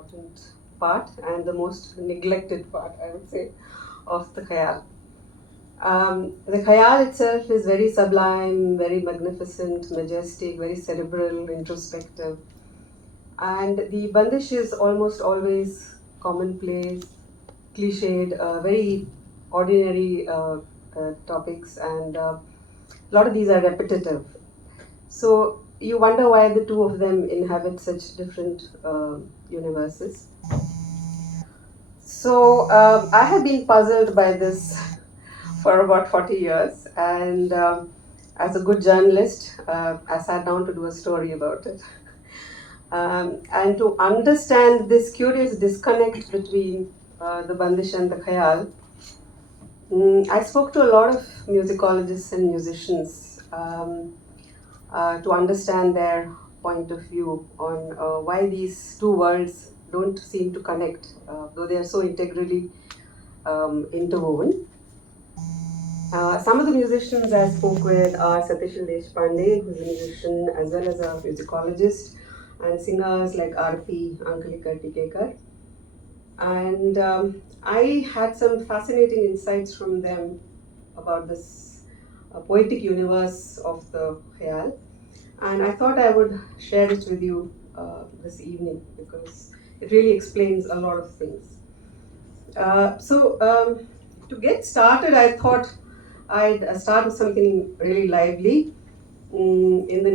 important part and the most neglected part, I would say, of the khayal. The khayal itself is very sublime, very magnificent, majestic, very cerebral, introspective. And the Bandish is almost always commonplace, cliched, very ordinary topics, and a lot of these are repetitive. So you wonder why the two of them inhabit such different universes. So I have been puzzled by this for about 40 years, and as a good journalist, I sat down to do a story about it. And to understand this curious disconnect between the Bandish and the Khayal, I spoke to a lot of musicologists and musicians to understand their point of view on why these two worlds don't seem to connect, though they are so integrally interwoven. Some of the musicians I spoke with are Satish Deshpande, who's a musician as well as a musicologist, and singers like Arti, Ankalika Tikekar. And I had some fascinating insights from them about this poetic universe of the Khayal. And I thought I would share it with you this evening because it really explains a lot of things. So, to get started, I thought I'd start with something really lively. In the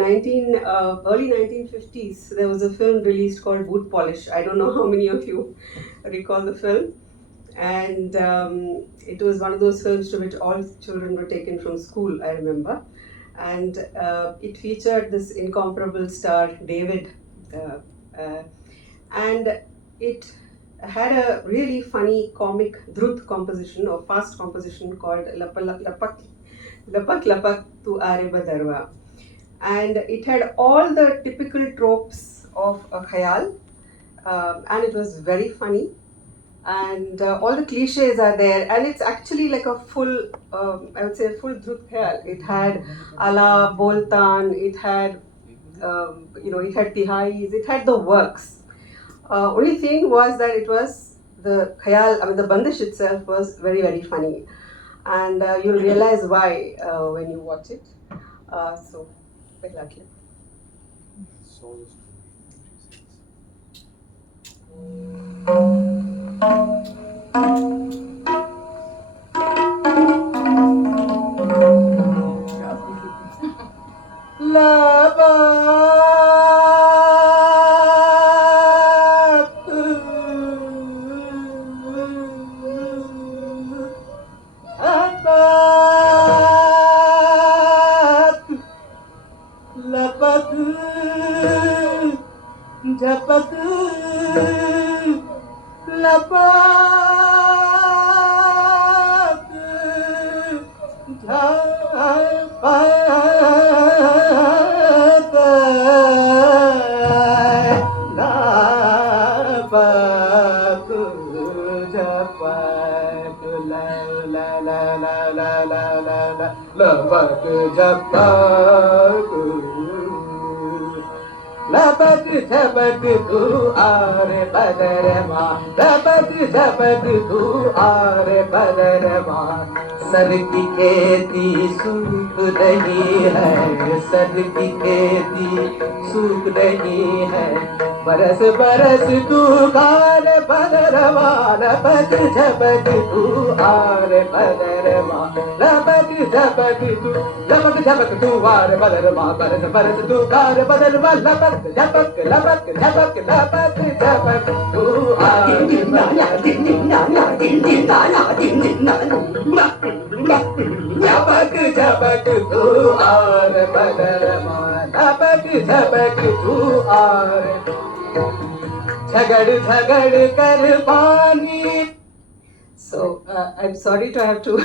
early 1950s, there was a film released called Boot Polish. I don't know how many of you recall the film. And it was one of those films to which all children were taken from school, I remember. And it featured this incomparable star, David. Uh, uh, and it had a really funny comic drut composition or fast composition called Lapak Lapak Tu Are Badarwa. And it had all the typical tropes of a khayal, and it was very funny. And all the cliches are there, and it's actually like a full, I would say, full drut khayal. It had ala, boltan, it had, it had tihais, it had the works. Only thing was that it was the khayal, I mean, the bandish itself was very, very funny. And you'll realize why when you watch it. So, pehla clip. Lapak Japak Lapak Japak Japak la la la la la la la la Lapak Japak Lapak Japak tu are badarma Lapak Japak tu are badarma sir की खेती सूख रही है sir की खेती सूख रही है बरस बरस तू कार बदरवा लपक झपक तू आर बदरवा लपक झपक तू आर बदरवा बरस बरस तू कार बदरवा लपक झपक लपक झपक लपक झपक तू आर झपक झपक तू आर बदरवा लपक झपक तू आर झगड़ झगड़ कर पानी. So I'm sorry to have to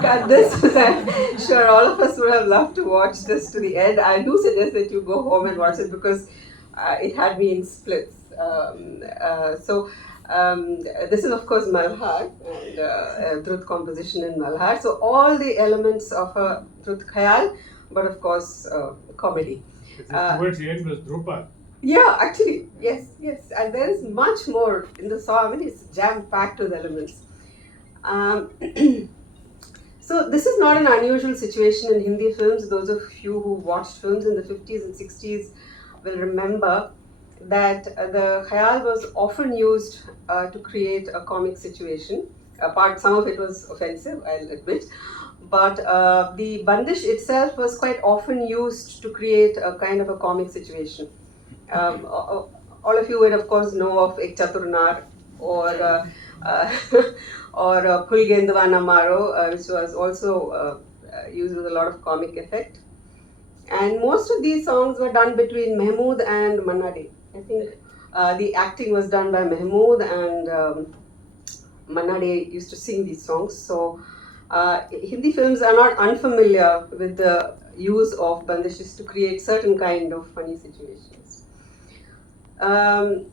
cut this. I'm sure all of us would have loved to watch this to the end. I do suggest that you go home and watch it because it had me in splits. This is of course Malhar and Drut composition in Malhar. So all the elements of a Drut khayal, but of course comedy. Towards the end was Drupad. Yeah, actually, yes, yes. And there is much more in the song. I mean, it's jam packed with elements. Um, so this is not an unusual situation in Hindi films. Those of you who watched films in the 50s and 60s will remember that the khayal was often used to create a comic situation. Some of it was offensive, I'll admit, but the bandish itself was quite often used to create a kind of a comic situation. All of you would, of course, know of Ek Chaturnar or uh, or Phul Gendwana Maro, which was also used with a lot of comic effect. And most of these songs were done between Mehmood and Manade. I think the acting was done by Mehmood, and Manade used to sing these songs. So Hindi films are not unfamiliar with the use of bandishes to create certain kind of funny situations. At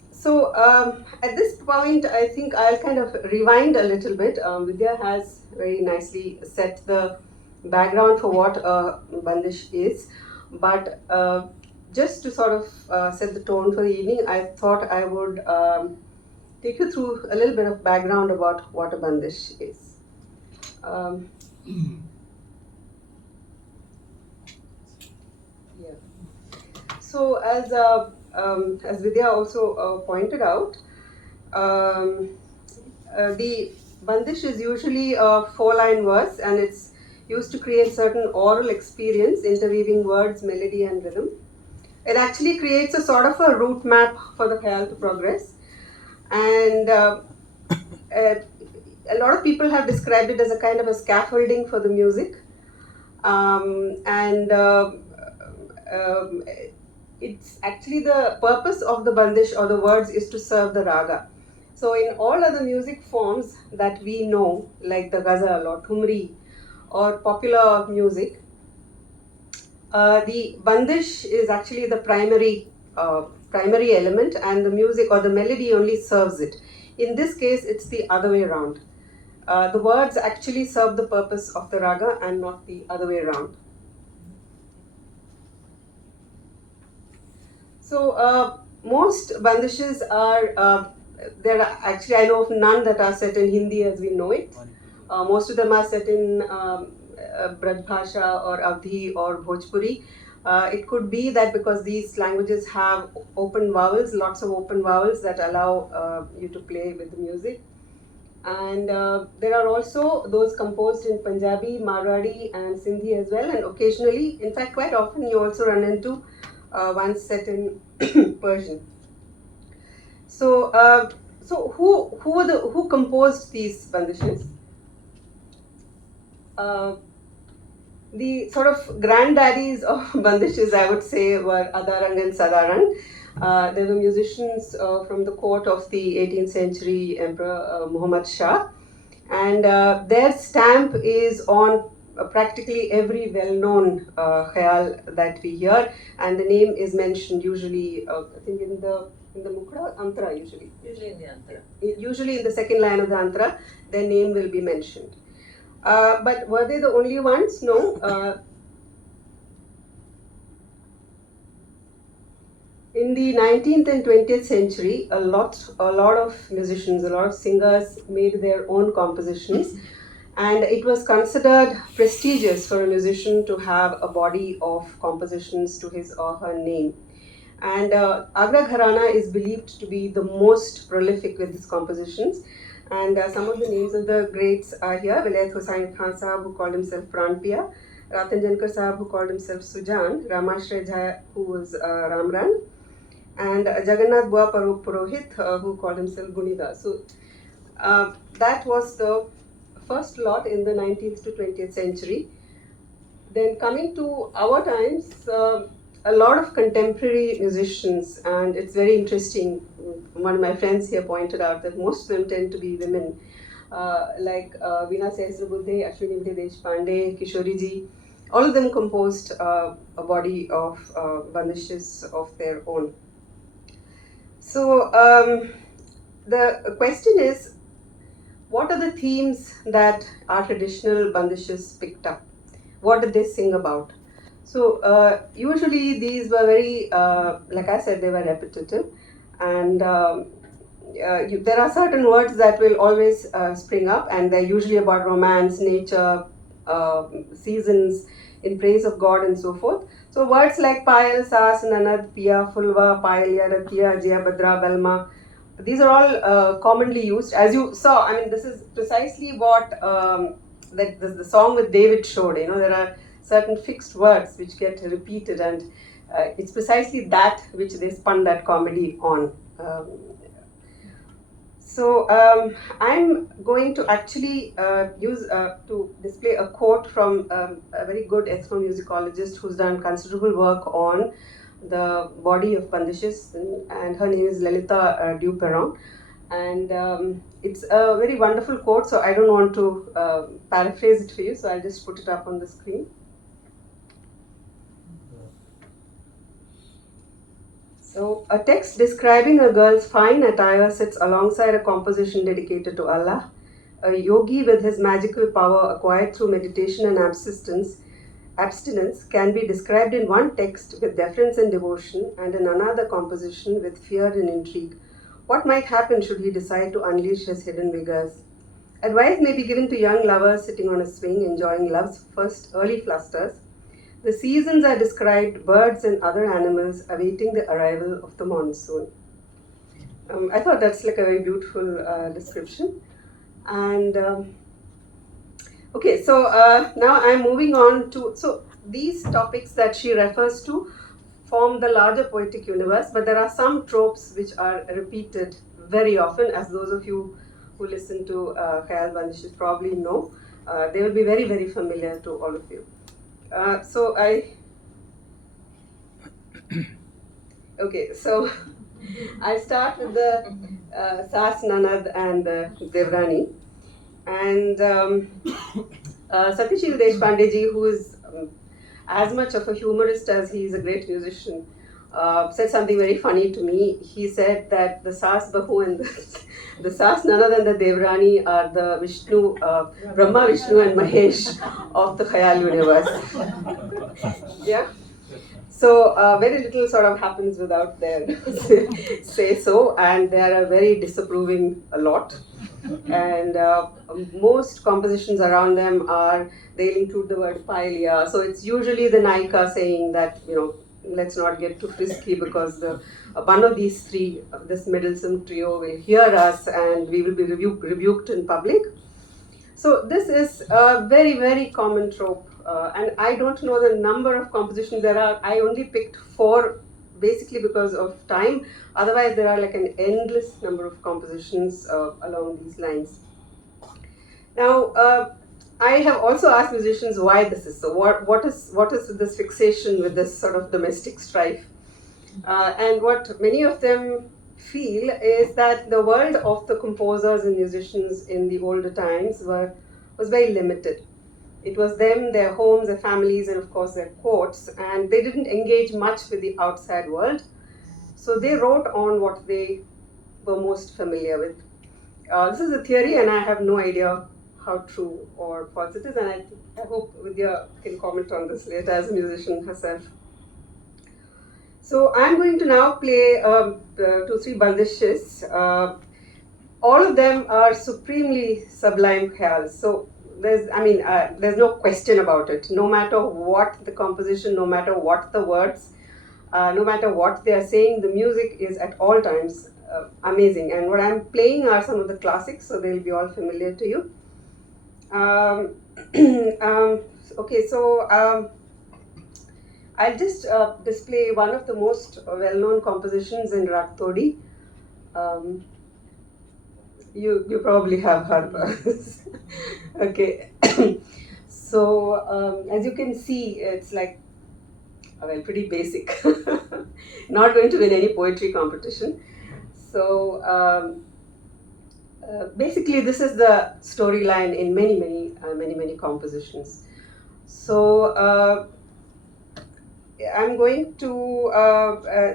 this point, I think I'll kind of rewind a little bit. Vidya has very nicely set the background for what Bandish is, but just to sort of set the tone for the evening, I thought I would take you through a little bit of background about what a Bandish is. Um, yeah. So as Vidya also pointed out, um, the bandish is usually a four-line verse, and it's used to create certain oral experience, interweaving words, melody, and rhythm. It actually creates a sort of a route map for the khayal to progress, and uh, a lot of people have described it as a kind of a scaffolding for the music, and um, it's actually the purpose of the bandish or the words is to serve the raga. So in all other music forms that we know, like the ghazal or thumri or popular music, the bandish is actually the primary element, and the music or the melody only serves it. In this case, it's the other way around. The words actually serve the purpose of the raga and not the other way around. So most bandishes are there. Are, actually, I know of none that are set in Hindi as we know it. Most of them are set in Braj Bhasha or Avdhi or Bhojpuri. It could be that because these languages have open vowels, lots of open vowels that allow you to play with the music. And there are also those composed in Punjabi, Marwari, and Sindhi as well. And occasionally, in fact, quite often, you also run into one set in Persian. So, who composed these bandishes? Uh, the sort of granddaddies of bandishes, I would say, were Adarang and Sadarang. They were musicians from the court of the 18th century Emperor Muhammad Shah, and their stamp is on practically every well-known khayal that we hear, and the name is mentioned usually, I think in the Mukra Antra usually. Usually in the Antra. Usually in the second line of the Antra, their name will be mentioned. But were they the only ones? No. In the 19th and 20th century, a lot of musicians, a lot of singers made their own compositions, and it was considered prestigious for a musician to have a body of compositions to his or her name. And Agra Gharana is believed to be the most prolific with his compositions. And some of the names of the greats are here. Vilayat Hussain Khan Sahab, who called himself Pranpia, Ratan Jankar Sahab, who called himself Sujan, Ramashray Jha, who was Ramran, and Jagannath Bua Purohit, who called himself Gunida. So that was the first lot in the 19th to 20th century. Then coming to our times, a lot of contemporary musicians, and it's very interesting. One of my friends here pointed out that most of them tend to be women, like Veena Sehasrabudhe, Ashwini Deshpande, Kishori ji. All of them composed a body of bandishes of their own. So the question is, what are the themes that our traditional bandishes picked up? What did they sing about? So usually these were very, like I said, they were repetitive, and there are certain words that will always spring up, and they're usually about romance, nature, seasons, in praise of God, and so forth. So words like Payal, Sas, Nanad, Pia, Fulva, Payal, Ratya, Jaya, Badra, Belma, these are all commonly used. As you saw, I mean, this is precisely what that the song with David showed. You know, there are certain fixed words which get repeated, and it's precisely that which they spun that comedy on. So I'm going to actually use to display a quote from a very good ethnomusicologist who's done considerable work on the body of Bandishes, and her name is Lalita Duperron. And it's a very wonderful quote, so I don't want to paraphrase it for you, so I'll just put it up on the screen. So, a text describing a girl's fine attire sits alongside a composition dedicated to Allah. A yogi with his magical power acquired through meditation and abstinence can be described in one text with deference and devotion, and in another composition with fear and intrigue. What might happen should he decide to unleash his hidden vigors? Advice may be given to young lovers sitting on a swing enjoying love's first early flusters. The seasons are described birds and other animals awaiting the arrival of the monsoon. I thought that's like a very beautiful description. And okay, so now I'm moving on to, so these topics that she refers to form the larger poetic universe, but there are some tropes which are repeated very often, as those of you who listen to Khayal Bandish probably know. They will be very, very familiar to all of you. Okay, so I start with the Sas, Nanad, and the Devrani. And Satyashil Deshpandeji, who is as much of a humorist as he is a great musician, said something very funny to me. He said that the Sas Bahu and the Sas Nanad and the Devrani are the Vishnu, Brahma, Vishnu, and Mahesh of the Khayal universe. Yeah. So very little sort of happens without their say so, and they are very disapproving a lot. And most compositions around them are, they'll include the word paella. So it's usually the Naika saying that, you know, let's not get too frisky because the one of these three, this meddlesome trio, will hear us and we will be rebuked in public. So this is a very, very common trope, and I don't know the number of compositions there are. I only picked 4 basically because of time. Otherwise, there are like an endless number of compositions along these lines. Now, I have also asked musicians why this is so. What is this fixation with this sort of domestic strife? And what many of them feel is that the world of the composers and musicians in the older times was very limited. It was them, their homes, their families, and of course their courts, and they didn't engage much with the outside world. So they wrote on what they were most familiar with. This is a theory, and I have no idea how true or false it is, and I hope Vidya can comment on this later as a musician herself. So I'm going to now play 2-3 bandishes. All of them are supremely sublime khayals. So there's no question about it. No matter what the composition, no matter what the words, no matter what they are saying, the music is at all times amazing. And what I'm playing are some of the classics, so they'll be all familiar to you. Okay, so I'll just display one of the most well-known compositions in Rag Todi. You probably have heard this. Okay. So as you can see, it's like, well, pretty basic. Not going to win any poetry competition. So basically, this is the storyline in many compositions. So I'm going to,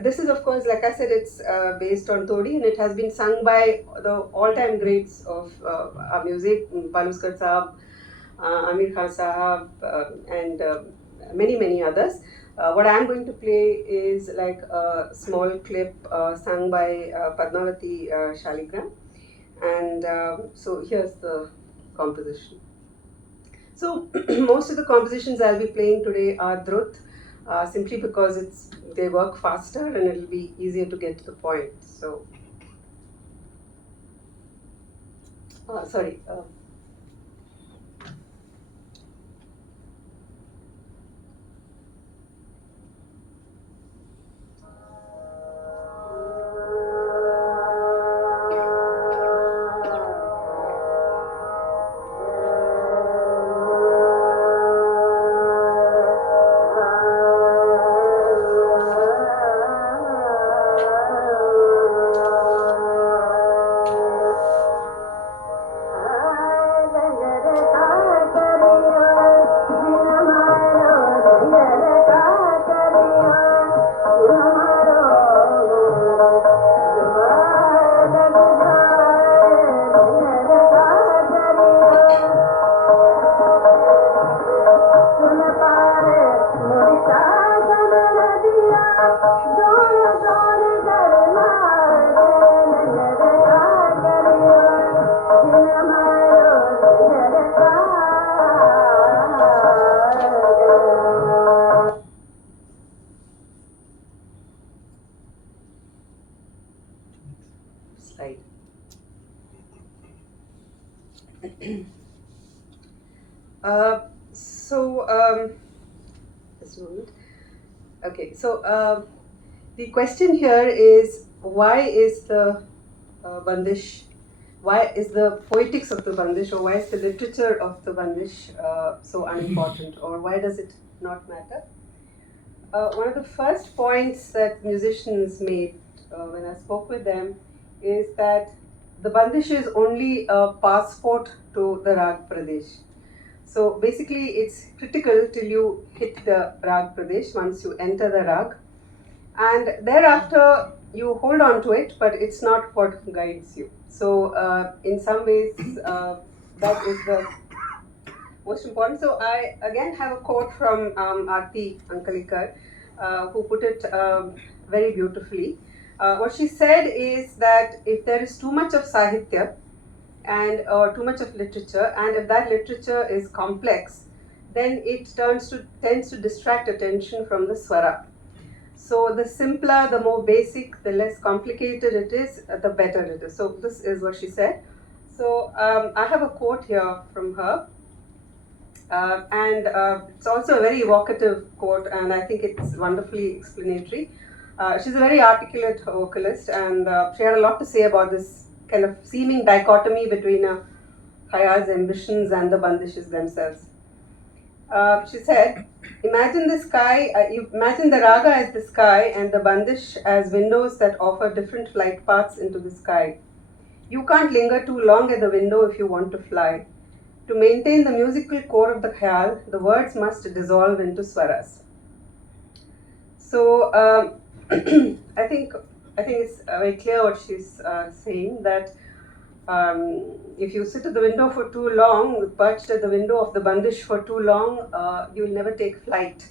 this is of course, like I said, it's based on Todi, and it has been sung by the all-time greats of our music, Paluskar Saab, Amir Khan Sahab, and many others. What I'm going to play is like a small clip sung by Padmavati Shaligram, and so here's the composition. So most of the compositions I'll be playing today are Drut, simply because they work faster and it'll be easier to get to the point. So, sorry. Slide. So, just a moment. Okay, so the question here is, why is the Bandish, why is the poetics of the Bandish, or why is the literature of the Bandish so unimportant, or why does it not matter? One of the first points that musicians made when I spoke with them is that the Bandish is only a passport to the Rag Pradesh. So basically, it's critical till you hit the Rag Pradesh, once you enter the Rag. And thereafter, you hold on to it, but it's not what guides you. So in some ways, that is the most important. So I again have a quote from Aarti Ankalikar, who put it very beautifully. What she said is that if there is too much of Sahitya, and too much of literature, and if that literature is complex, then it tends to distract attention from the swara. So the simpler, the more basic, the less complicated it is, the better it is. So this is what she said. So I have a quote here from her, and it's also a very evocative quote, and I think it's wonderfully explanatory. She's a very articulate vocalist, and she had a lot to say about this kind of seeming dichotomy between Khayal's ambitions and the Bandishes themselves. She said, imagine the sky, you imagine the raga as the sky and the bandish as windows that offer different flight paths into the sky. You can't linger too long at the window if you want to fly. To maintain the musical core of the khayal, the words must dissolve into swaras. So I think it's very clear what she's saying, that if you sit at the window for too long, perched at the window of the bandish for too long, you will never take flight.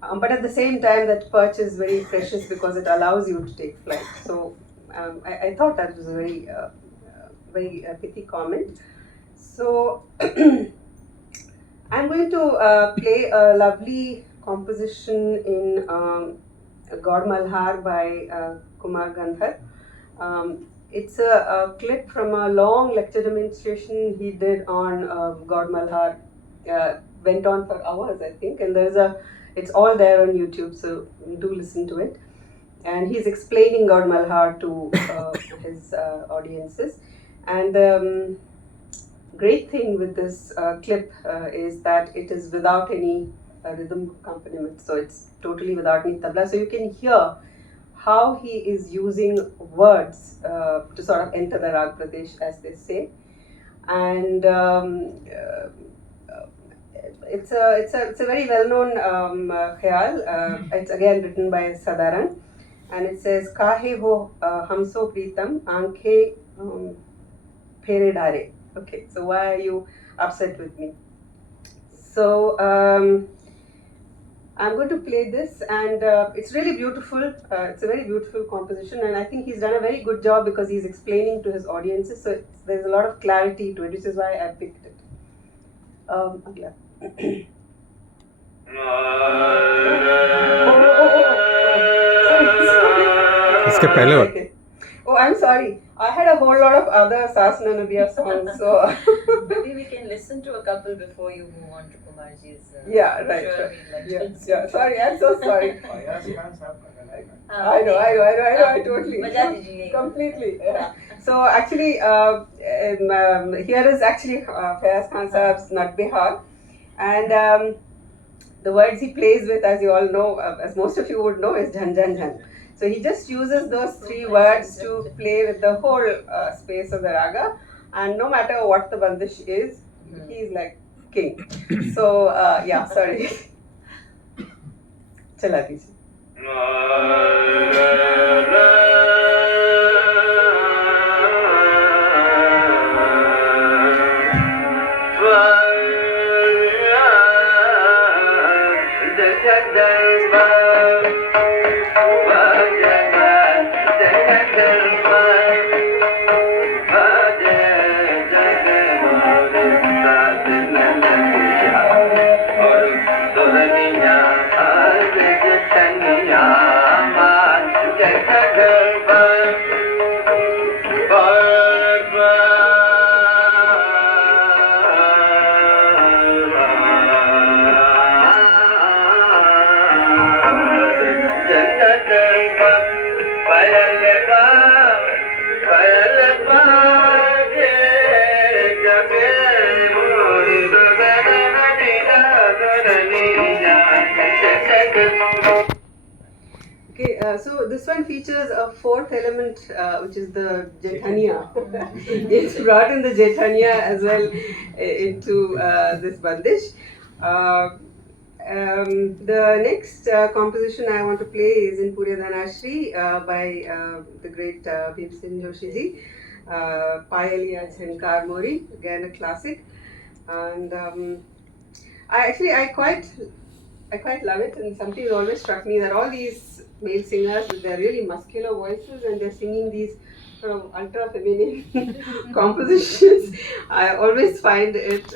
But at the same time, that perch is very precious because it allows you to take flight. So I thought that was a very pithy comment. So I'm going to play a lovely composition in Gaud Malhar by Kumar Gandhar. It's a clip from a long lecture demonstration he did on Gaud Malhar. Went on for hours, I think, and it's all there on YouTube, so do listen to it. And he's explaining Gaud Malhar to his audiences. And the great thing with this clip is that it is without any rhythm accompaniment, so it's totally without any tabla. So you can hear how he is using words to sort of enter the Rag Pradesh, as they say. And it's a very well-known khayal. It's again written by Sadaran, and it says, Kahe ho hamso pritam aankhe phere dare. Okay, so why are you upset with me? So I'm going to play this, and it's really beautiful. It's a very beautiful composition, and I think he's done a very good job because he's explaining to his audiences. So there's a lot of clarity to it, which is why I picked it. Yeah. इसके पहले और Oh, I'm sorry. I had a whole lot of other Sasana Nadia songs, so maybe we can listen to a couple before you move on to Kumarji's. Yeah, right. Sure, Sure. we'd like to Yeah, listen yeah. to Sorry, it. I'm so sorry. I know, I totally. Baja dijiye. Completely. Yeah. So actually, here is actually Fayaz Khan Saab's Nat Bihar, and the words he plays with, as you all know, as most of you would know, is Jhan Jhan Jhan. So he just uses those three words to play with the whole space of the raga, and no matter what the bandish is, he's like king. So yeah, sorry. Chala dijiye. Okay, so this one features a fourth element, which is the Jetania. It's brought in the Jetania as well into this Bandish. The next composition I want to play is in Puryadanashri by the great Bhimsen Joshi ji, Payaliya Jhankar Mori, again a classic. And I quite love it, and something that always struck me that all these male singers with their really muscular voices and they're singing these sort of ultra feminine compositions. I always find it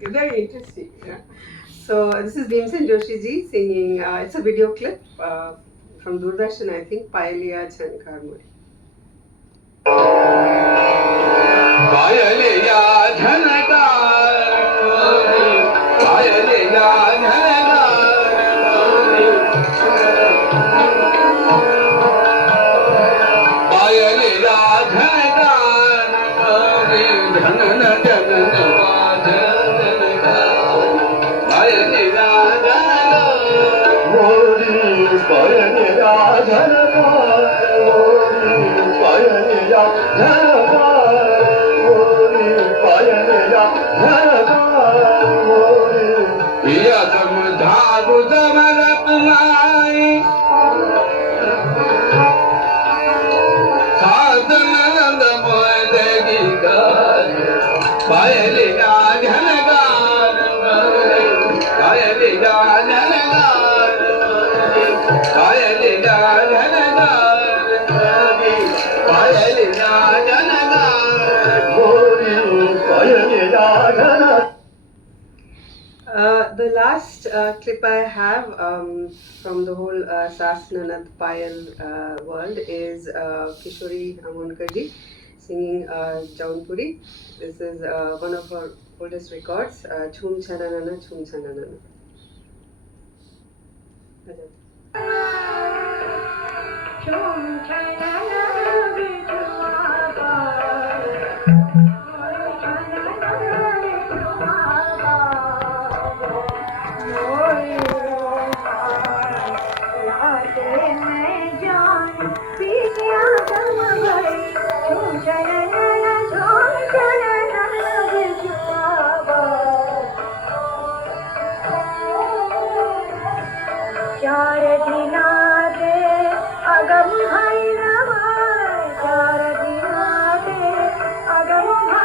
very interesting. Yeah. So this is Bhimsen Joshi ji singing. It's a video clip from Doordarshan, I think. Payaliya Jhankar Mori. Payaliya Jhankar Mori, Payaliya Jhankar Mori, Payaliya Jhankar Mori, Jhanana Janana Payaliya Jhankar Mori, Payaliya Jhankar Mori, Payaliya The last clip I have from the whole Sasnanath Payal world is Kishori Amonkarji singing Jaunpuri. This is one of her oldest records, Chum Chananana, Chum Chananana. Agam bhai na, 4 dina de agam bhai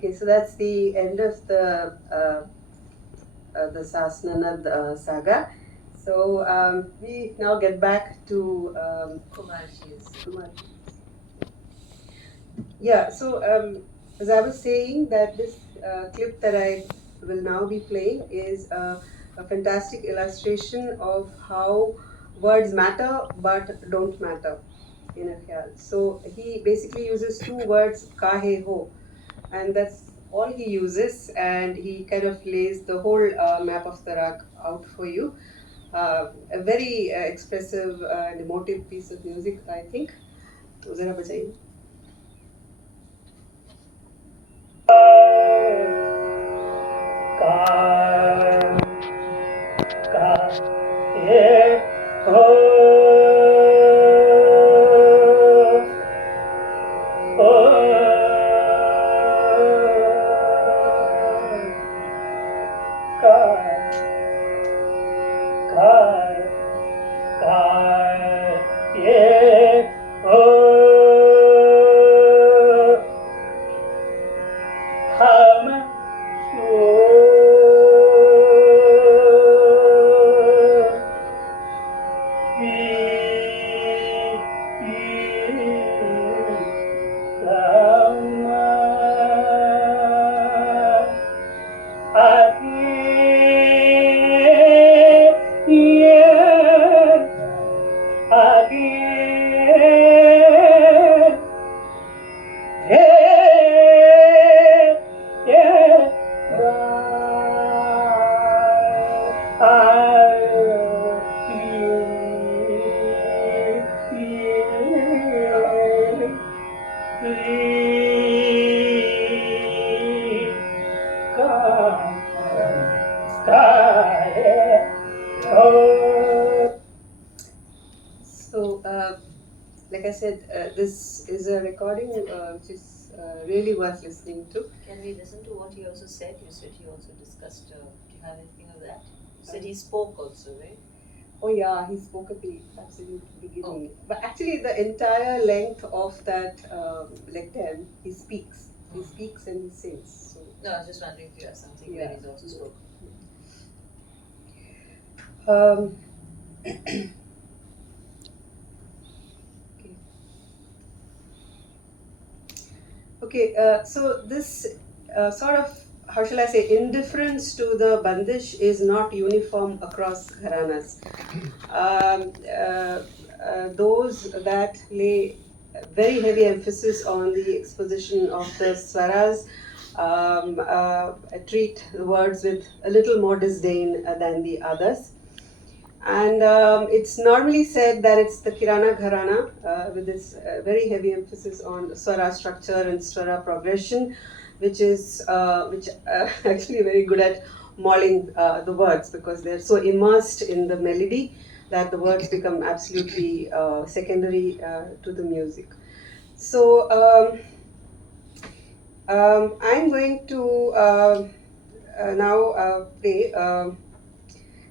Okay, so that's the end of the Sasnanad saga. So we now get back to Kumar. Yeah, so as I was saying, that this clip that I will now be playing is a fantastic illustration of how words matter but don't matter in a khayal. So he basically uses two words, kahe ho, and that's all he uses, and he kind of lays the whole map of the rag out for you. A very expressive and emotive piece of music, I think. तो जरा बजाइए. So, like I said, this is a recording which is really worth listening to. Can we listen to what he also said? You said he also discussed. Do you have anything of that? You said he spoke also, right? Oh yeah, he spoke at the absolute beginning. Okay. But actually, the entire length of that lectern, he speaks. He speaks and he sings. So, No, I was just wondering if you have something where he's also spoken. Okay, so this sort of, how shall I say, indifference to the Bandish is not uniform across gharanas. Those that lay very heavy emphasis on the exposition of the swaras treat the words with a little more disdain than the others. And it's normally said that it's the Kirana Gharana with this very heavy emphasis on swara structure and swara progression, which is actually very good at mauling the words because they're so immersed in the melody that the words become absolutely secondary to the music. So I'm going to now play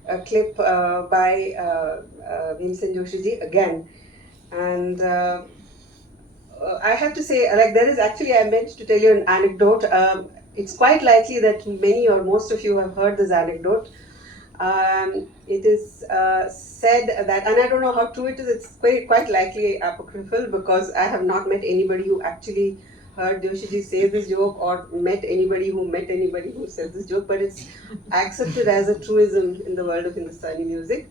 a clip by Vincent Joshiji again, and I have to say, like, there is actually, I meant to tell you an anecdote. It's quite likely that many or most of you have heard this anecdote. It is said that, and I don't know how true it is, it's quite likely apocryphal because I have not met anybody who actually heard Joshiji say this joke or met anybody who said this joke, but it's accepted as a truism in the world of Hindustani music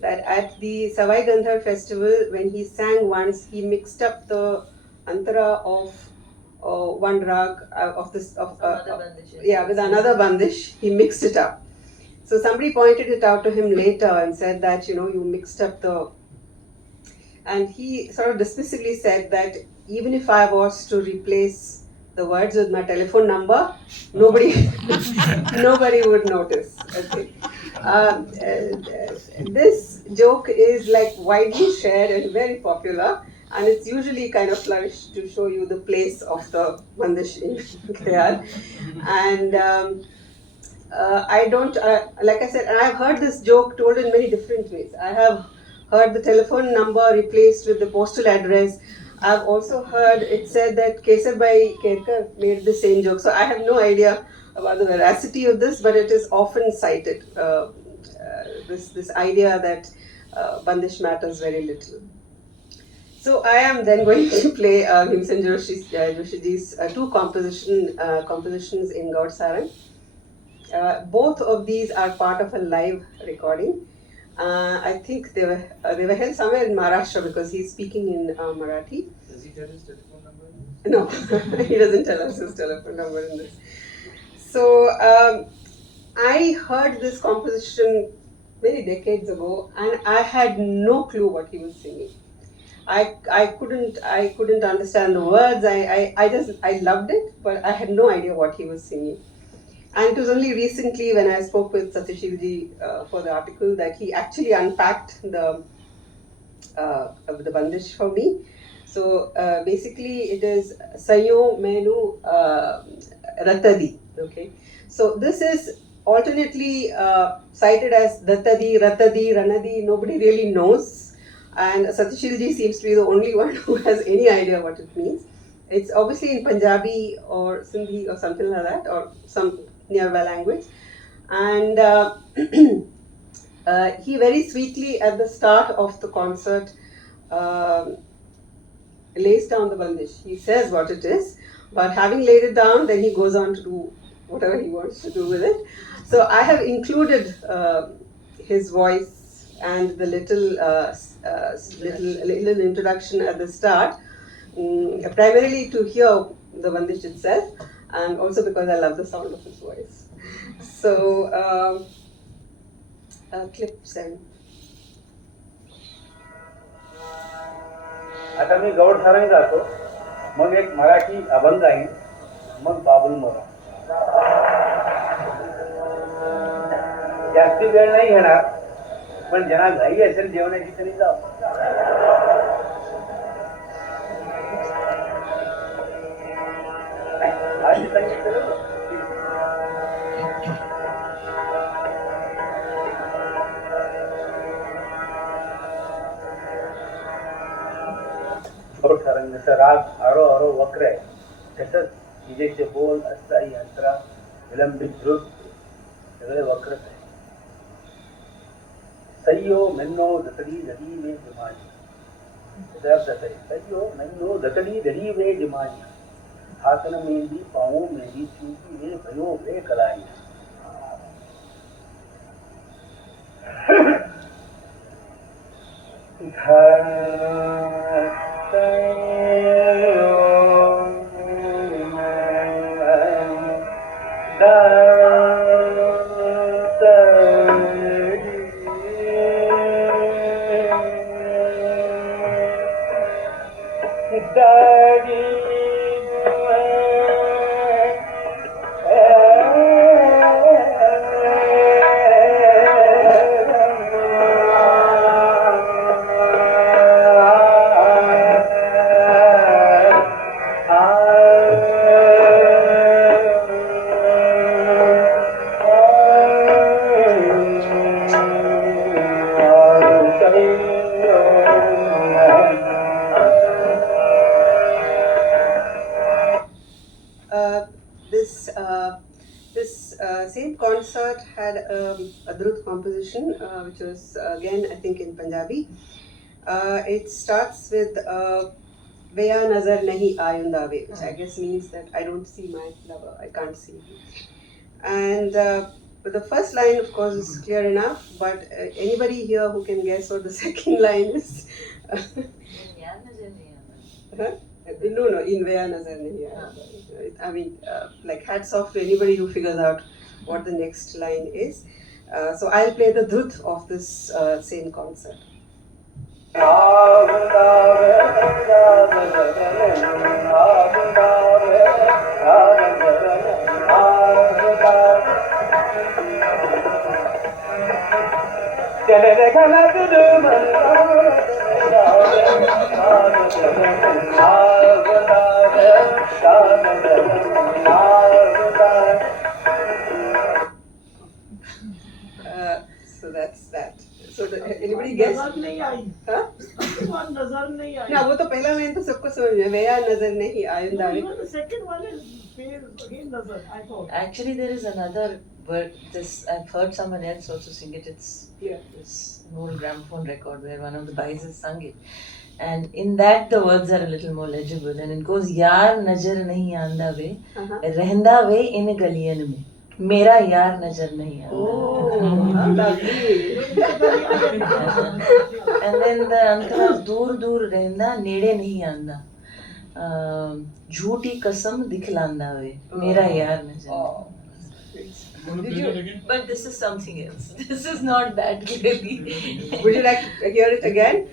that at the Savai Gandhar festival, when he sang once, he mixed up the antara of one rag with another bandish. He mixed it up. So somebody pointed it out to him later and said that, you mixed up the... And he sort of dismissively said that even if I was to replace the words with my telephone number, nobody would notice. Okay. This joke is like widely shared and very popular, and it's usually kind of flourished to show you the place of the Bandish in Khayal. And I don't, like I said, and I've heard this joke told in many different ways. I have heard the telephone number replaced with the postal address. I've also heard it said that Kesarbai Kerkar made the same joke. So I have no idea about the veracity of this, but it is often cited. This idea that Bandish matters very little. So I am then going to play Bhimsen Joshiji's two compositions in Gaud Sarang. Both of these are part of a live recording. I think they were held somewhere in Maharashtra because he's speaking in Marathi. Does he tell his telephone number? No, he doesn't tell us his telephone number in this. So I heard this composition many decades ago, and I had no clue what he was singing. I couldn't understand the words. I loved it, but I had no idea what he was singing. And it was only recently when I spoke with Satyashilji for the article that he actually unpacked the Bandish for me. So basically, it is Sayo Menu Ratadi. Okay, so this is alternately cited as Datadi, Ratadi, Ranadi. Nobody really knows, and Satyashilji seems to be the only one who has any idea what it means. It's obviously in Punjabi or Sindhi or something like that, or some nearby language. And he very sweetly at the start of the concert lays down the Bandish. He says what it is, but having laid it down, then he goes on to do whatever he wants to do with it. So I have included his voice and the little introduction at the start, primarily to hear the Bandish itself, and also because I love the sound of his voice. So, clip 7. आता मी गौड सारंग जातो, मग एक मराठी अभंग आहे, मग बाबुल मोरा. जास्ती वेळ नाही घेणार, पण ज्यांना घाई असेल जेवणाची तरी जाऊ. आधी सांगितलं जसं राग आरो आरो वक्र आहे, तसंच विजेचे बोल, अस्थायी अंतरा, विलंबित द्रुत सगळे वक्रच आहे. सय्यो मेन्नो दतडी दडी में जिमानी, त्याचा अर्थ असा आहे, सय्यो मेन्नो दतडी दडी में जिमानी, हातन मेंदी पाऊ मेंदी चूकी वे भयो वे कलाई. Same concert had a Drut composition, which was again, I think, in Punjabi. It starts with Veya Nazar Nahi Ayundave, which I guess means that I don't see my lover, I can't see him. And the first line, of course, is clear enough, but anybody here who can guess what the second line is? No, in Veya Nazar Nahi Ayundave. I mean, like hats off to anybody who figures out what the next line is. So I'll play the Drut of this same concert. So that's that. So anybody guess? नजर नहीं आई Huh? नजर नहीं आई ना वो तो पहला line तो सबको समझ में वया नजर नहीं आयुंदा No, even the second one is phase again nazar, I thought. Actually, there is another word. This I've heard someone else also sing it. It's Yeah. this an old gramophone record where one of the boys has sung it, and in that the words are a little more legible, and it goes यार नजर नहीं आंदा वे रहंदा वे इन गलियन में मेरा यार नजर नहीं आंदा. Oh, how lovely. And then the अंतरा दूर दूर रहंदा नेड़े नहीं आंदा. झूठी कसम दिखलांदा वे मेरा यार नजर. Oh. Did you, But this is something else. This is not that clearly. would you like to hear it again?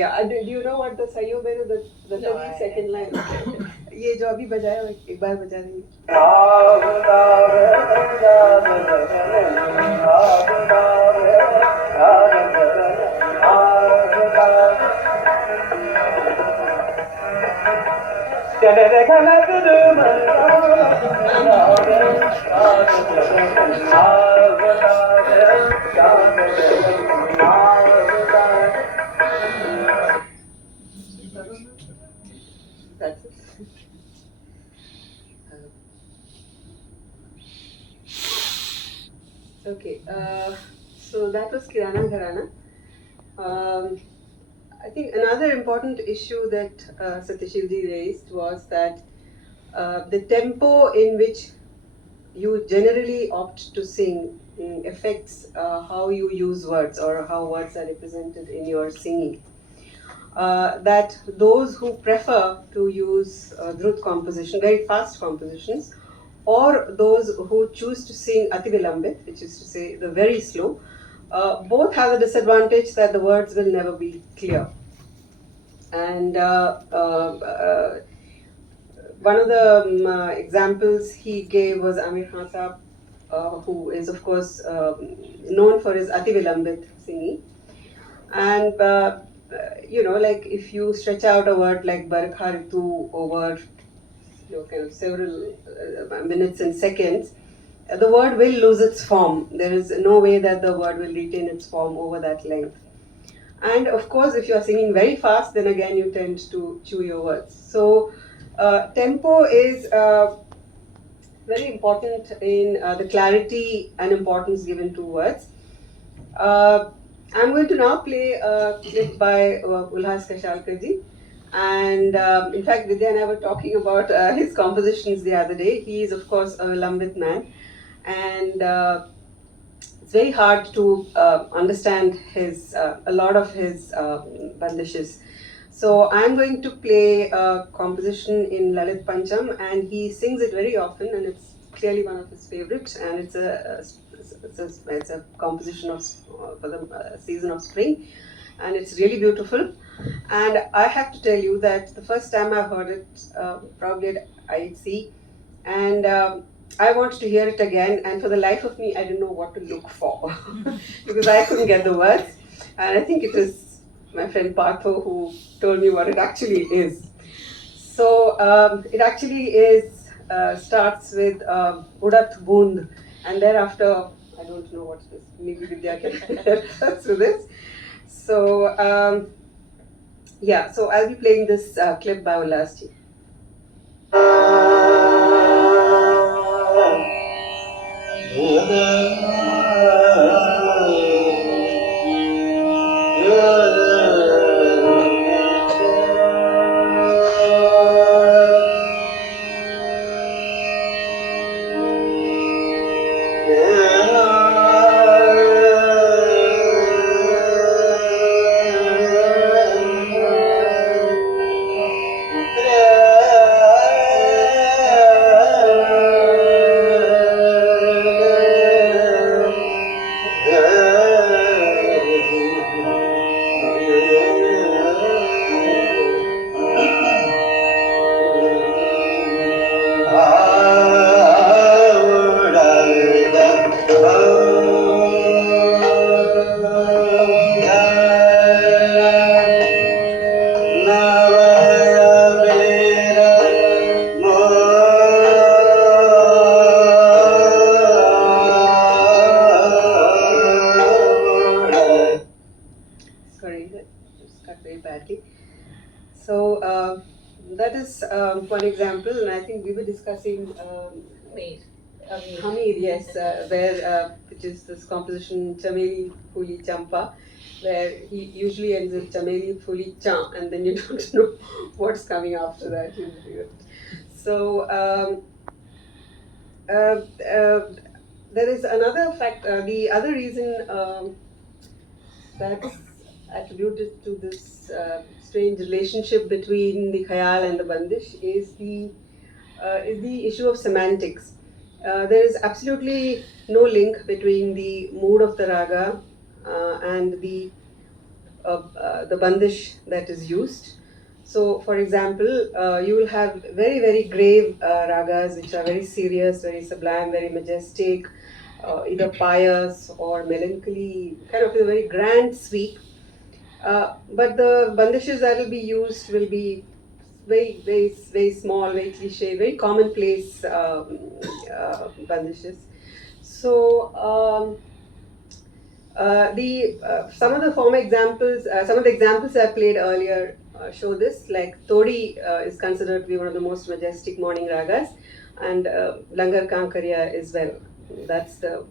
Yeah. Do you know what the Sayo Beno, the No, 32nd line? ये जो अभी बजाया वो एक बार बजा देंगे. That's it. Okay, so that was Kirana Gharana. I think another important issue that Satyashilji raised was that the tempo in which you generally opt to sing affects how you use words or how words are represented in your singing. That those who prefer to use drut composition, very fast compositions, or those who choose to sing ati vilambit, which is to say the very slow, both have the disadvantage that the words will never be clear. And one of the examples he gave was Amir Khan Saab, who is of course known for his ati vilambit singing. And you know, like if you stretch out a word like Barakha Ritu over kind of several minutes and seconds, the word will lose its form. There is no way that the word will retain its form over that length. And of course, if you are singing very fast, then again you tend to chew your words. So tempo is very important in the clarity and importance given to words. I'm going to now play a clip by Ulhas Kashalkarji. And in fact, Vidya and I were talking about his compositions the other day. He is, of course, a Lambit man. And it's very hard to understand his a lot of his bandishes. So I'm going to play a composition in Lalit Pancham, and he sings it very often, and it's clearly one of his favorites. And it's a composition of for the season of spring, and it's really beautiful. And I have to tell you that the first time I heard it, probably at IHC, and I wanted to hear it again, and for the life of me, I didn't know what to look for because I couldn't get the words. And I think it was my friend Partho who told me what it actually is. So it actually is starts with Udat Bund, and thereafter, I don't know what it is. Maybe Vidya can help us with this. So yeah, so I'll be playing this clip by Ulhasji. one example, and I think we were discussing Meir. Hamir, yes, which is this composition Chameli Phuli Champa, where he usually ends with Chameli Phuli Cha, and then you don't know what's coming after that. So there is another fact. The other reason that's attributed to this strange relationship between the Khayal and the Bandish is the issue of semantics. There is absolutely no link between the mood of the raga and the bandish that is used. So, for example, you will have very, very grave ragas which are very serious, very sublime, very majestic, either pious or melancholy, kind of a very grand sweep. But the bandishes that will be used will be very, very, very small, very cliche, very commonplace bandishes. So some of the former examples, some of the examples I played earlier show this. Like Todi is considered to be one of the most majestic morning ragas, and Langar Kankariya as well. That's the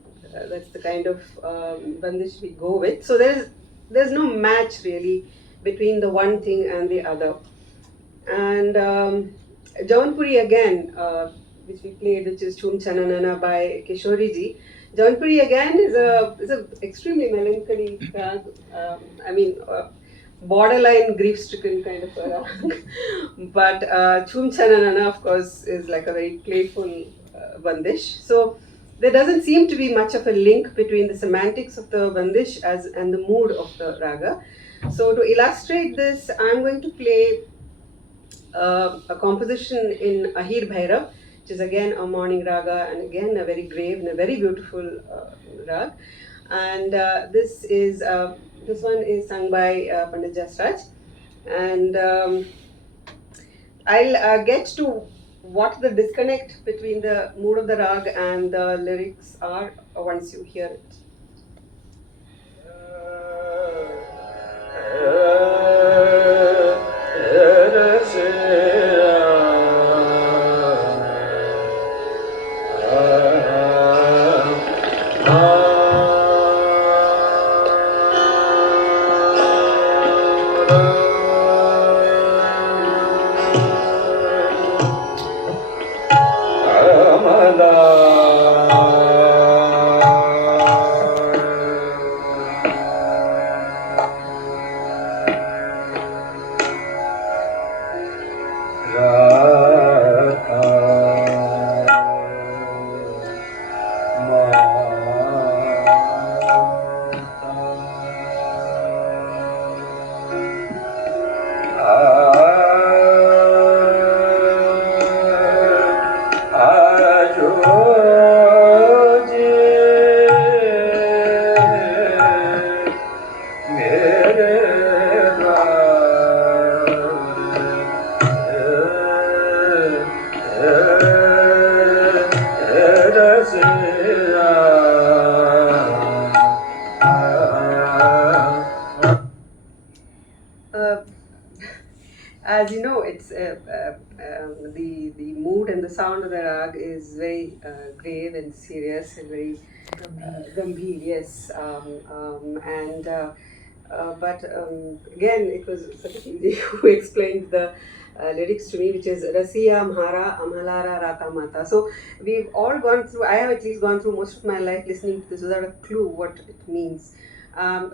kind of bandish we go with. So there's no match really between the one thing and the other. And Jaunpuri again, which we played, which is Chum Chananana by Kishori ji. Jaunpuri again is a extremely melancholy rag. Borderline grief-stricken kind of a rag. But Chum Chananana, of course, is like a very playful bandish. So there doesn't seem to be much of a link between the semantics of the bandish and the mood of the raga. So to illustrate this, I'm going to play a composition in Ahir Bhairav, which is again a morning raga and again a very grave and a very beautiful rag. And this one is sung by Pandit Jasraj. And I'll get to what the disconnect between the mood of the rag and the lyrics are once you hear it. As you know, it's the mood and the sound of the rag is very grave and serious and very gambhir, yes. But again, it was Satyajit who explained the lyrics to me, which is Rasiya Mhara Amhalara Rata Mata. So we've all gone through, I have at least gone through most of my life listening to this without a clue what it means.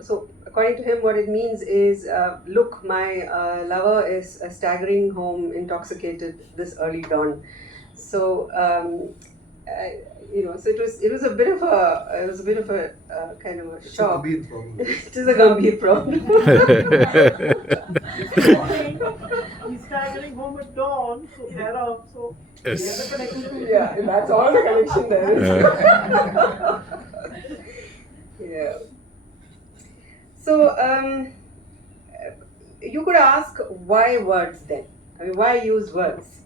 So according to him, what it means is, look, my lover is staggering home intoxicated this early dawn. So so it was a bit of a kind of a shock. It is a gambhir problem. He's staggering home at dawn, so thereof, so Yes. there's a connection. Yeah, that's all the connection there is. Yeah. So you could ask, why words then? I mean, why use words?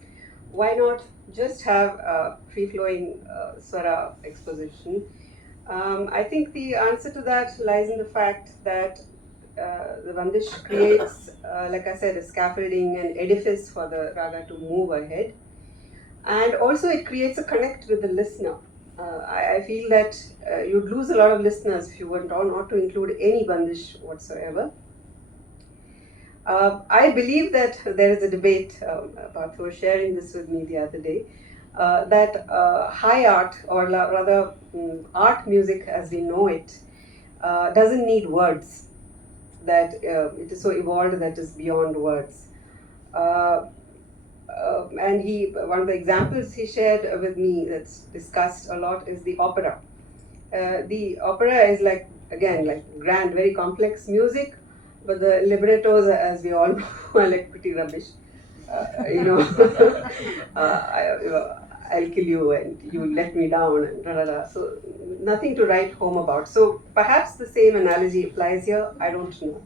Why not just have a free-flowing swara exposition? I think the answer to that lies in the fact that the Bandish creates, like I said, a scaffolding and edifice for the raga to move ahead. And also it creates a connect with the listener. I feel that you'd lose a lot of listeners if you were not to include any Bandish whatsoever. I believe that there is a debate, Partha was sharing this with me the other day, that high art, or rather art music as we know it, doesn't need words, that it is so evolved that is beyond words. And one of the examples he shared with me that's discussed a lot is the opera. The opera is like grand, very complex music, but the librettos, as we all know, are like pretty rubbish. You know, I'll kill you and you let me down and da da da. So nothing to write home about. So perhaps the same analogy applies here. I don't know.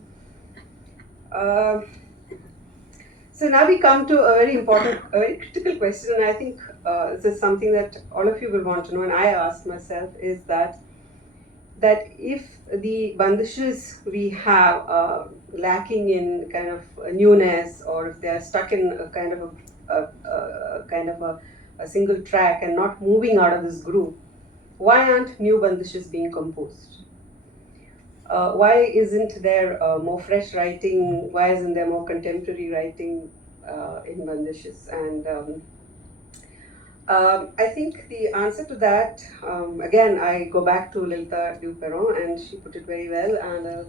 So now we come to a very important, a very critical question, and I think this is something that all of you will want to know, and I asked myself, is that if the bandishes we have are lacking in kind of newness, or if they are stuck in a kind of a single track and not moving out of this groove, why aren't new bandishes being composed? Why isn't there more fresh writing? Why isn't there more contemporary writing in bandishes? And I think the answer to that, again, I go back to Lilita Duperon, and she put it very well. And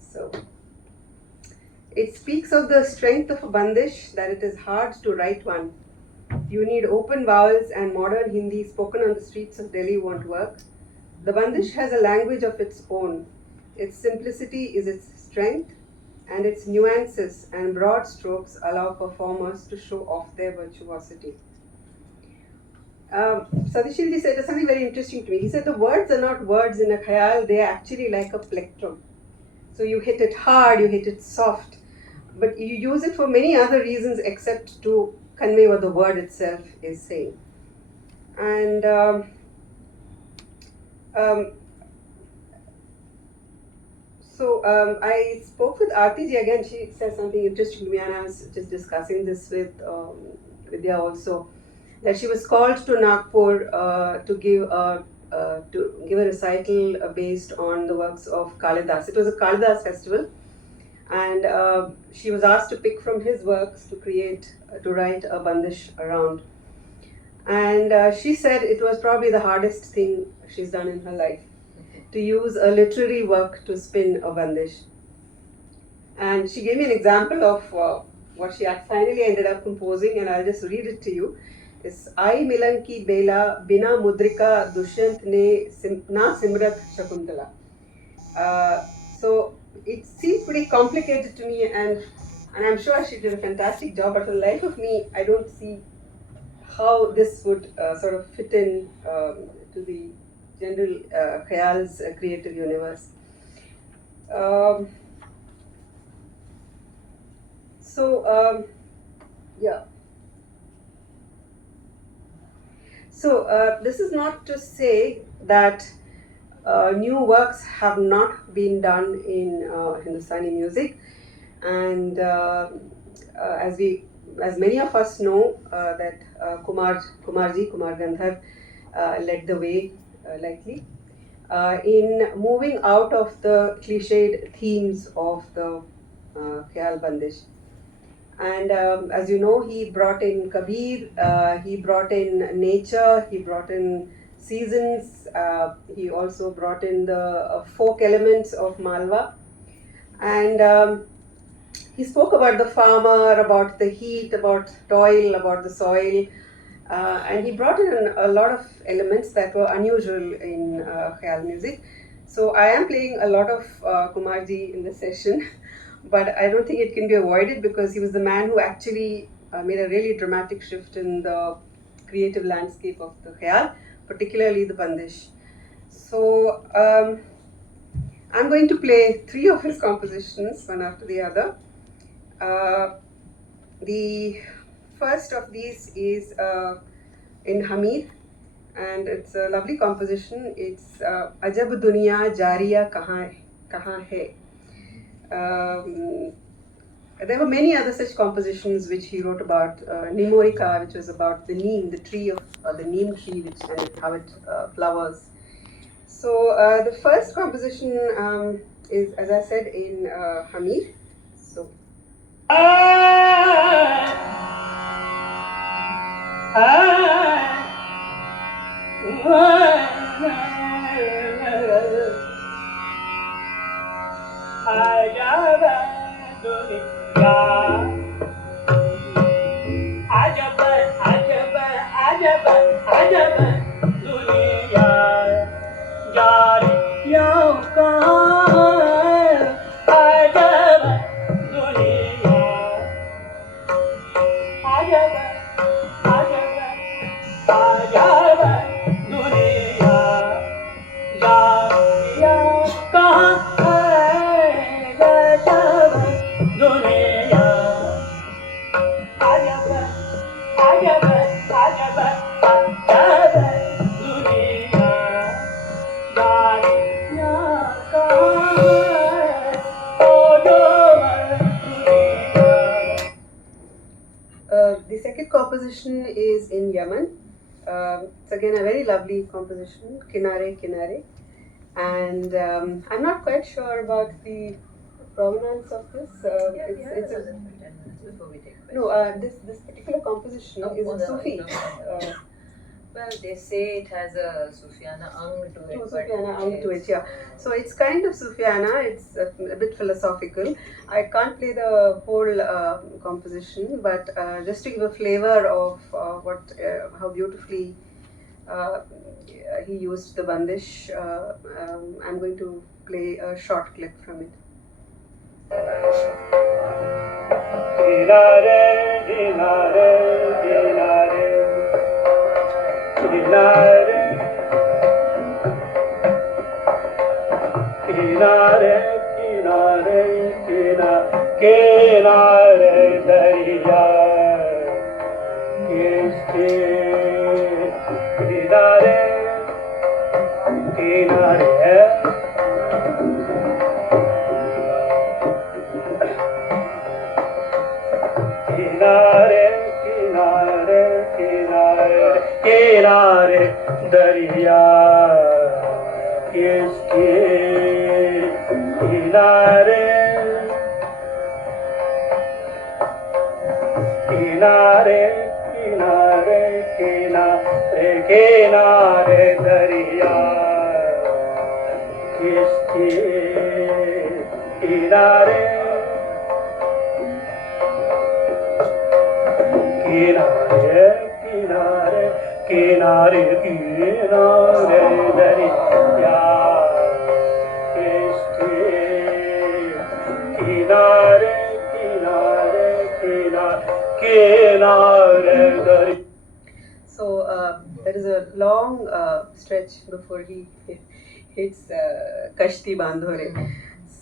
so it speaks of the strength of a bandish, that it is hard to write one. You need open vowels, and modern Hindi spoken on the streets of Delhi won't work. The Bandish has a language of its own. Its simplicity is its strength, and its nuances and broad strokes allow performers to show off their virtuosity. Satishilji said something very interesting to me. He said the words are not words in a khayal, they are actually like a plectrum. So you hit it hard, you hit it soft, but you use it for many other reasons except to convey what the word itself is saying. And I spoke with Aarti again. She said something interesting to me, and I was just discussing this with Vidya also, that she was called to Nagpur to give a recital based on the works of Kalidas. It was a Kalidas festival, and she was asked to pick from his works to write a bandish around. And she said it was probably the hardest thing she's done in her life, to use a literary work to spin a bandish. And she gave me an example of what she finally ended up composing, and I'll just read it to you. It's I Milan ki Bela Bina Mudrika Dushyant ne Na Simrat Shakuntala. So it seems pretty complicated to me, and I'm sure she did a fantastic job, but for the life of me, I don't see how this would sort of fit in to the general Khayal's creative universe. Yeah. So this is not to say that new works have not been done in Hindustani music, and as many of us know, that Kumar Gandhar led the way, likely, in moving out of the cliched themes of the Khayal Bandish. And as you know, he brought in Kabir, he brought in nature, he brought in seasons, he also brought in the folk elements of Malwa. And he spoke about the farmer, about the heat, about toil, about the soil. And he brought in a lot of elements that were unusual in Khayal music. So I am playing a lot of Kumarji in this session, but I don't think it can be avoided because he was the man who actually made a really dramatic shift in the creative landscape of the Khayal, particularly the Bandish. So I'm going to play 3 of his compositions, one after the other. The first of these is in Hamid, and it's a lovely composition. It's Ajab Duniya Jariya Kahan Hai. There were many other such compositions which he wrote about. Nimorika, which was about the neem, the tree of the neem tree, how it flowers. So the first composition is, as I said, in Hamir. So. The second composition is in Yemen. It's again a very lovely composition, Kinare Kinare, and I'm not quite sure about the provenance of this. This particular composition is a Sufi. Well, they say it has a Sufiana ang to it. Yeah. So it's kind of Sufiana, it's a bit philosophical. I can't play the whole composition, but just to give a flavor of how beautifully he used the Bandish, I'm going to play a short clip from it. Kinare, kinare, kinare dariya, kiske kinare, kinare. Kinare, kinare, kinare, kinare dariya, kiske kinare, kinare, kinare, kinare, kinare dariya, kiske kinare, kinare, kinare, kinare, kinare dariya, kiske kinare, kinare, kinare dariya. So there is a long stretch before he hits Kashti Bandhore.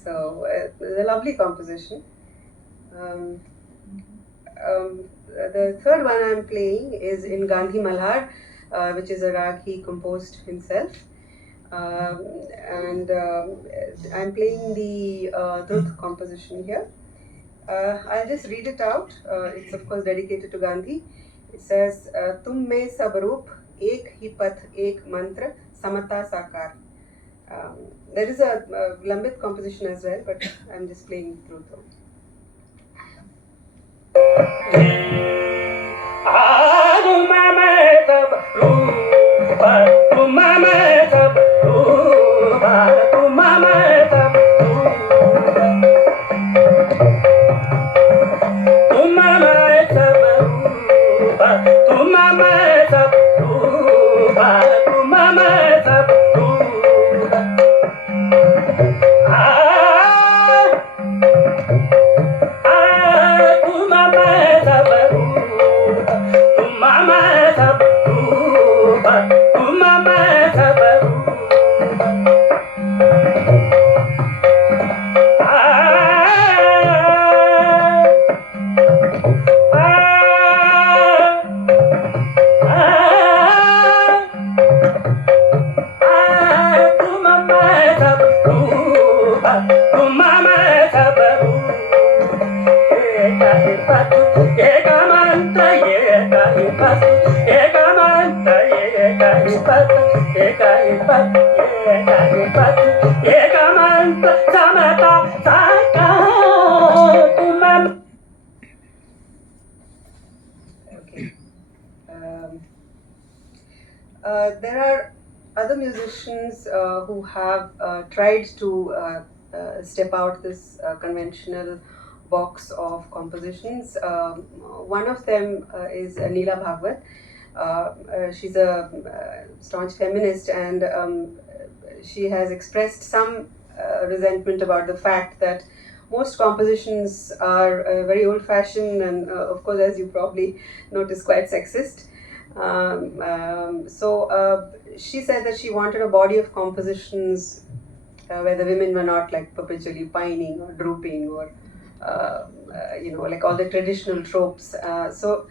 So it's a lovely composition. The third one I'm playing is in Gandhi Malhar, which is a rag he composed himself. And I'm playing the Drut composition here. I'll just read it out. It's of course dedicated to Gandhi. It says, "Tum mein sab roop, ek hi path, ek mantra, samata sakar." There is a Lambit composition as well, but I'm just playing through though. Mama, पत एकानि पत एकानि पत एकमंत समता साका तुमम. Okay. There are other musicians who have tried to step out this conventional box of compositions. One of them is Neela Bhagwat. She's a staunch feminist, and she has expressed some resentment about the fact that most compositions are very old-fashioned and, of course, as you probably notice, quite sexist. So she said that she wanted a body of compositions where the women were not like perpetually pining or drooping or like all the traditional tropes. So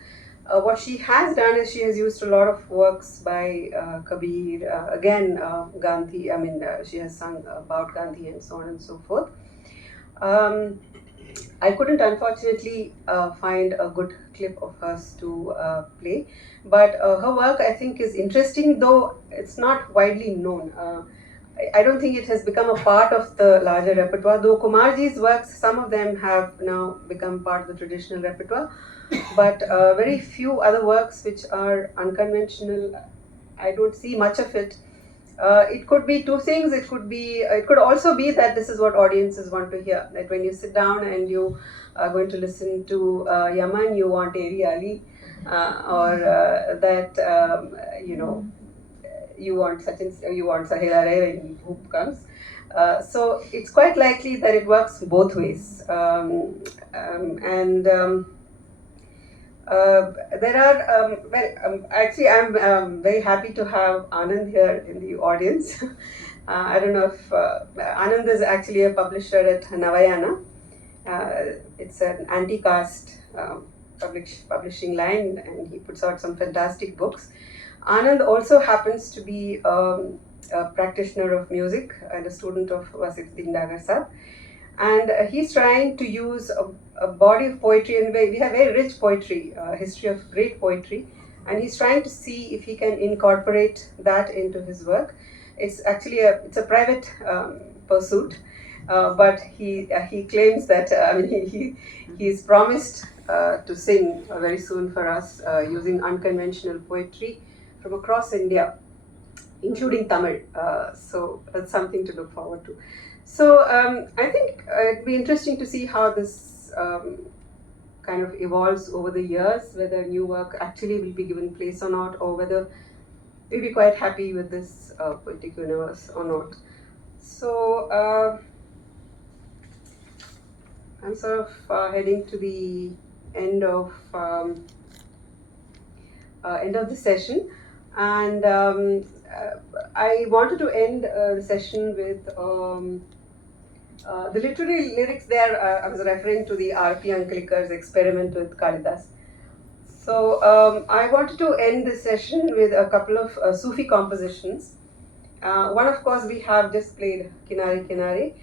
what she has done is she has used a lot of works by Kabir, again Gandhi. I mean, she has sung about Gandhi and so on and so forth. I couldn't unfortunately find a good clip of hers to play, but her work I think is interesting, though it's not widely known. I don't think it has become a part of the larger repertoire, though Kumarji's works, some of them have now become part of the traditional repertoire, but very few other works which are unconventional, I don't see much of it. It could be two things. It could also be that this is what audiences want to hear. That when you sit down and you are going to listen to Yaman, you want Eri Ali, or that you want Sahila Ray when Hoop comes. So it's quite likely that it works both ways. There are actually I'm very happy to have Anand here in the audience. I don't know if Anand is actually a publisher at Navayana. It's an anti-caste publishing line, and he puts out some fantastic books. Anand also happens to be a practitioner of music and a student of Vasituddin Dagar Sahib. And he's trying to use a body of poetry, and we have very rich poetry, history of great poetry, and he's trying to see if he can incorporate that into his work. It's actually it's a private pursuit, but he claims that he's promised to sing very soon for us using unconventional poetry from across India, including Tamil. So that's something to look forward to. So I think it'd be interesting to see how this kind of evolves over the years, whether new work actually will be given place or not, or whether we'll be quite happy with this poetic universe or not. So I'm sort of heading to the end of the session, and I wanted to end the session with the literary lyrics there. I was referring to the R.P. Ankalikar's experiment with Kalidas. So I wanted to end this session with a couple of Sufi compositions. One, of course, we have just played Kinare Kinare,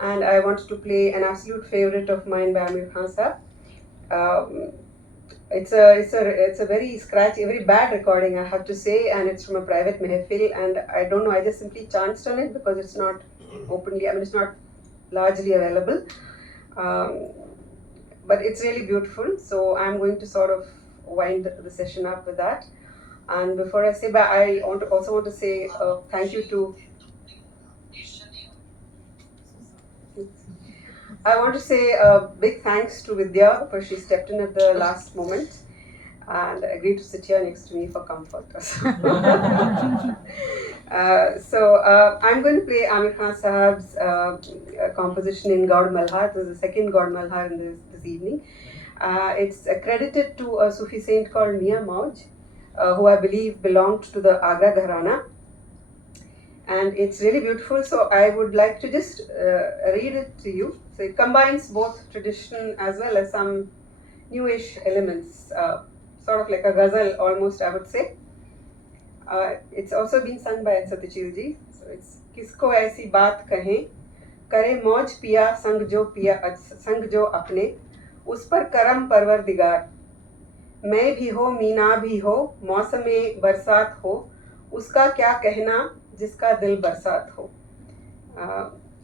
and I wanted to play an absolute favorite of mine by Amir Khan Sahib. It's a very scratchy, very bad recording, I have to say, and it's from a private mehfil, and I don't know, I just simply chanced on it because it's not openly, it's not largely available, but it's really beautiful. So I'm going to sort of wind the session up with that. And before I say bye, I also want to say thank you to. I want to say a big thanks to Vidya because she stepped in at the last moment and agreed to sit here next to me for comfort. So I'm going to play Amir Khan Sahib's composition in Gaud Malhar. This is the second Gaud Malhar in this evening. It's credited to a Sufi saint called Mia Mauj, who I believe belonged to the Agra Gharana. And it's really beautiful, so I would like to just read it to you. So it combines both tradition as well as some newish elements, sort of like a ghazal almost, I would say. It's also been sung by Satyajit ji. So it's Kisko aisi baat kahe, करे मौज पिया संग जो अपने, उस पर करम परवरदिगार, मैं भी हो मीना भी हो, मौसमे बरसात हो, उसका क्या कहना जिसका दिल बरसात हो.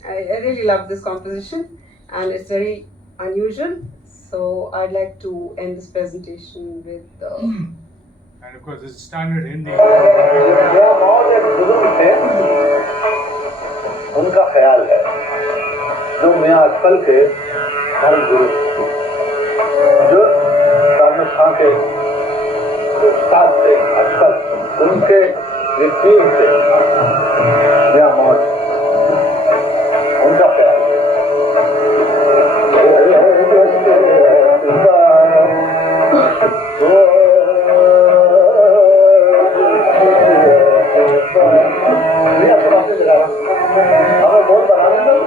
I really love this composition and it's very unusual. So I'd like to end this presentation with. And of course, this is standard Hindi. मेरा मौत एक बुजुर्ग थे, उनका ख्याल है, जो मियां अक्सर के धर्म गुरु, जो तामिल खान के साथ थे, अक्सर उनके रिसीव थे, मियां मौत, उनका ख्याल है. हमें बहुत आनंद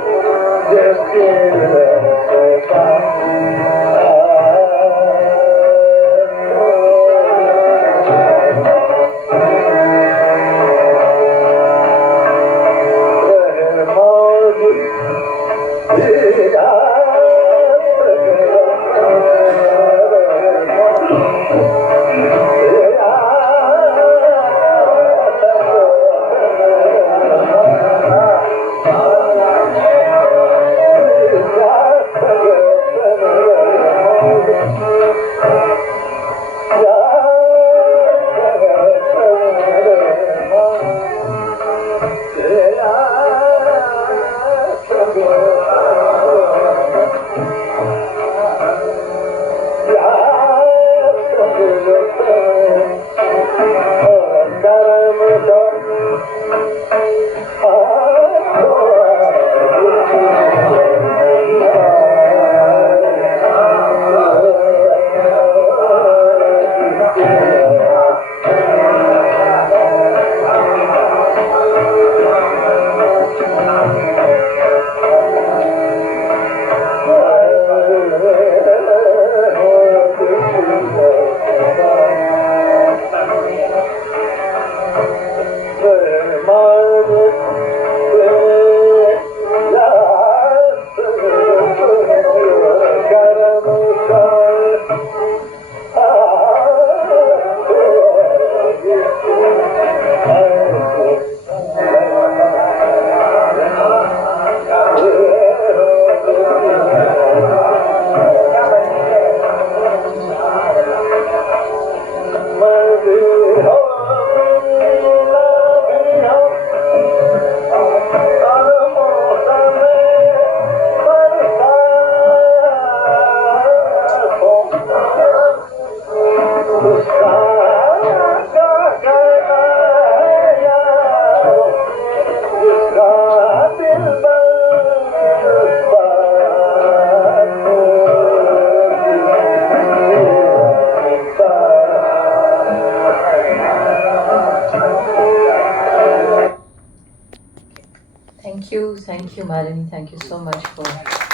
Thank you, Malini. Thank you so much for